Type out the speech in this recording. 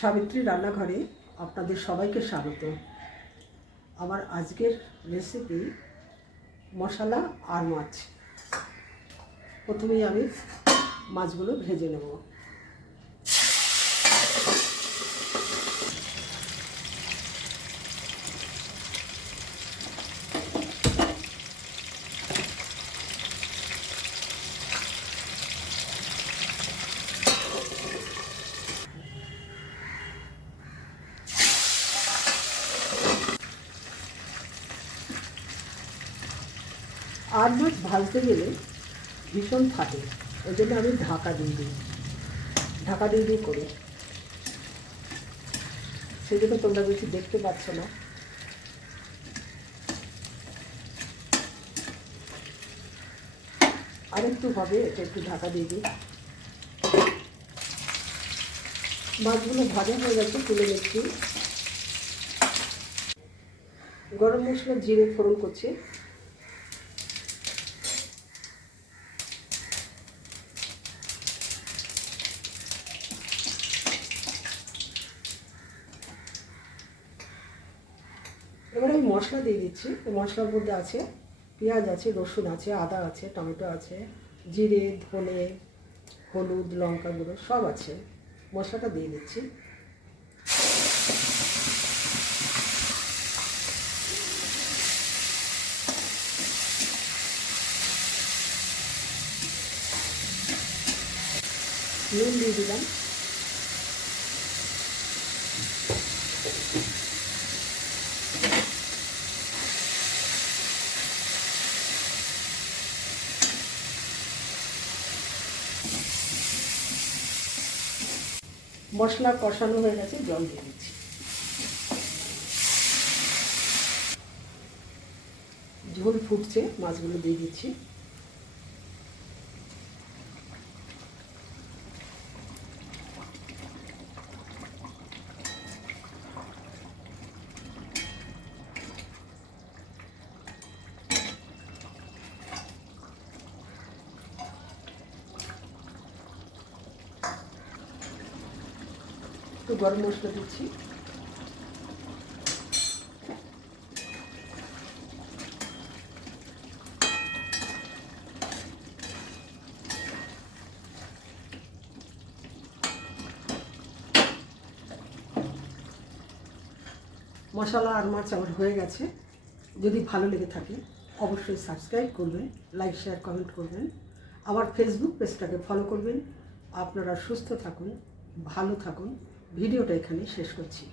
সাবিত্রী রান্নাঘরে আপনাদের সবাইকে স্বাগত। আমার আজকের রেসিপি মশলা আর মাছ। প্রথমেই আমি মাছগুলো ভেজে নেব। আর মাছ ভাজতে গেলে ভীষণ ফাটে, ওই জন্য আমি ঢাকা দিয়ে করি। সেই জন্য তোমরা বেশি দেখতে পাচ্ছ না। আরেকটু হবে, এটা একটু ঢাকা দিয়ে দিই। মাছগুলো ভাজা হয়ে গেছে, তুলে নিচ্ছি। গরম মশলা জিরে ফোড়ন করছি। এবার আমি মশলা দিয়ে দিচ্ছি। মশলার মধ্যে আছে পেঁয়াজ আছে, রসুন আছে, আদা আছে, টমেটো আছে, জিরে, ধনে, হলুদ, লঙ্কা গুঁড়ো সব আছে। মশলাটা দিয়ে দিচ্ছি। নুন দিয়ে দিলাম। মশলা কষানো হয়ে গেছে, জল দিয়ে দিচ্ছি। ঝোল ফুটছে, মাছগুলো দিয়ে দিচ্ছি। একটু গরম মশলা দিচ্ছি। মশলা আর মাছ আমার হয়ে গেছে। যদি ভালো লেগে থাকে অবশ্যই সাবস্ক্রাইব করবেন, লাইক, শেয়ার, কমেন্ট করবেন। আমার ফেসবুক পেজটাকে ফলো করবেন। আপনারা সুস্থ থাকুন, ভালো থাকুন। ভিডিওটা এখানে শেষ করছি।